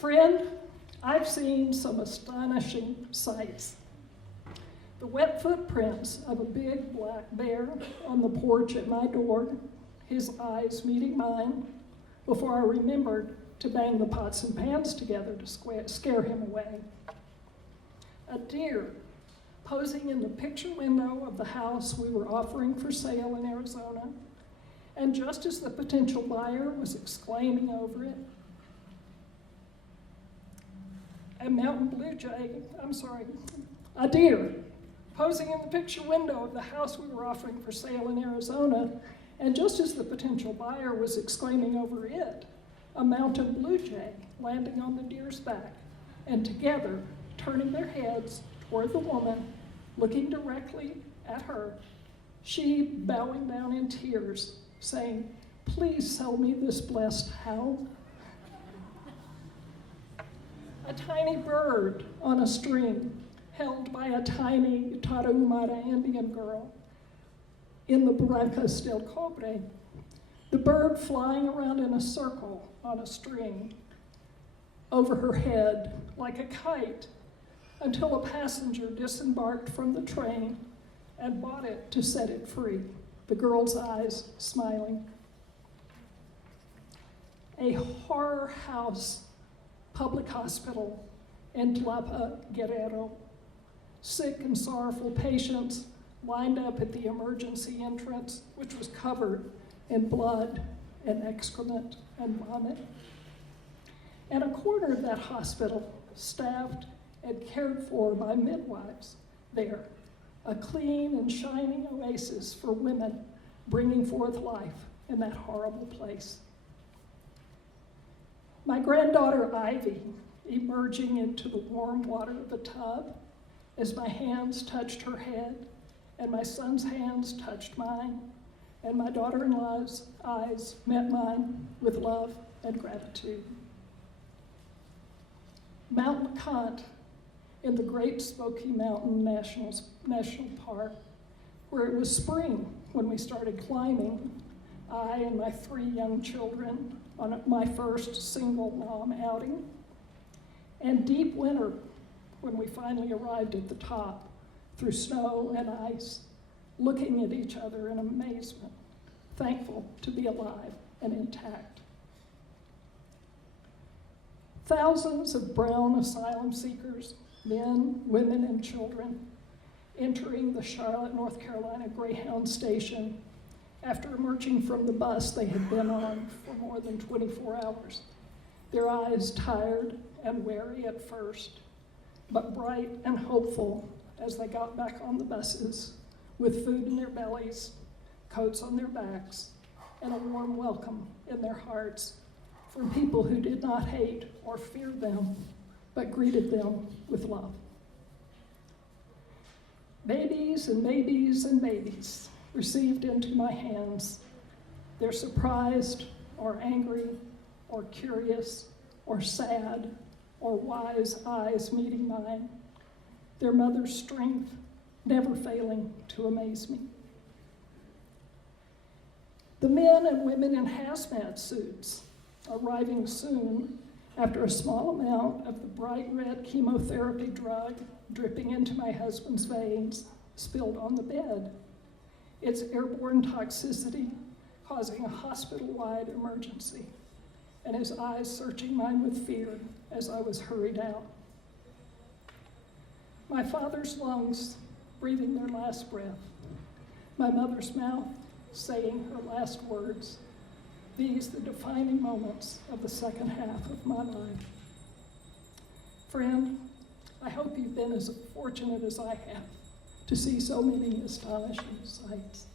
Friend, I've seen some astonishing sights. The wet footprints of a big black bear on the porch at my door, his eyes meeting mine, before I remembered to bang the pots and pans together to scare him away. A deer posing in the picture window of the house we were offering for sale in Arizona, and just as the potential buyer was exclaiming over it, a deer posing in the picture window of the house we were offering for sale in Arizona, and just as the potential buyer was exclaiming over it, a mountain blue jay landing on the deer's back, and together turning their heads toward the woman, looking directly at her, she bowing down in tears, saying, "Please sell me this blessed hound." A tiny bird on a string, held by a tiny Tarahumara Indian girl in the Barrancas del Cobre, the bird flying around in a circle on a string over her head like a kite until a passenger disembarked from the train and bought it to set it free, the girl's eyes smiling. A horror house public hospital in Tlapa, Guerrero. Sick and sorrowful patients lined up at the emergency entrance, which was covered in blood and excrement and vomit. And a corner of that hospital, staffed and cared for by midwives there, a clean and shining oasis for women bringing forth life in that horrible place. My granddaughter Ivy emerging into the warm water of the tub as my hands touched her head and my son's hands touched mine and my daughter-in-law's eyes met mine with love and gratitude. Mount LeConte in the Great Smoky Mountain National Park, where it was spring when we started climbing, I and my 3 young children on my first single mom outing, and deep winter when we finally arrived at the top through snow and ice, looking at each other in amazement, thankful to be alive and intact. Thousands of brown asylum seekers, men, women, and children, entering the Charlotte, North Carolina Greyhound station after emerging from the bus they had been on for more than 24 hours, their eyes tired and weary at first, but bright and hopeful as they got back on the buses with food in their bellies, coats on their backs, and a warm welcome in their hearts from people who did not hate or fear them, but greeted them with love. Babies and babies and babies received into my hands, their surprised or angry or curious or sad or wise eyes meeting mine, their mother's strength never failing to amaze me. The men and women in hazmat suits arriving soon after a small amount of the bright red chemotherapy drug dripping into my husband's veins spilled on the bed, its airborne toxicity causing a hospital-wide emergency, and his eyes searching mine with fear as I was hurried out. My father's lungs breathing their last breath, my mother's mouth saying her last words, these the defining moments of the second half of my life. Friend, I hope you've been as fortunate as I have to see so many astonishing sights.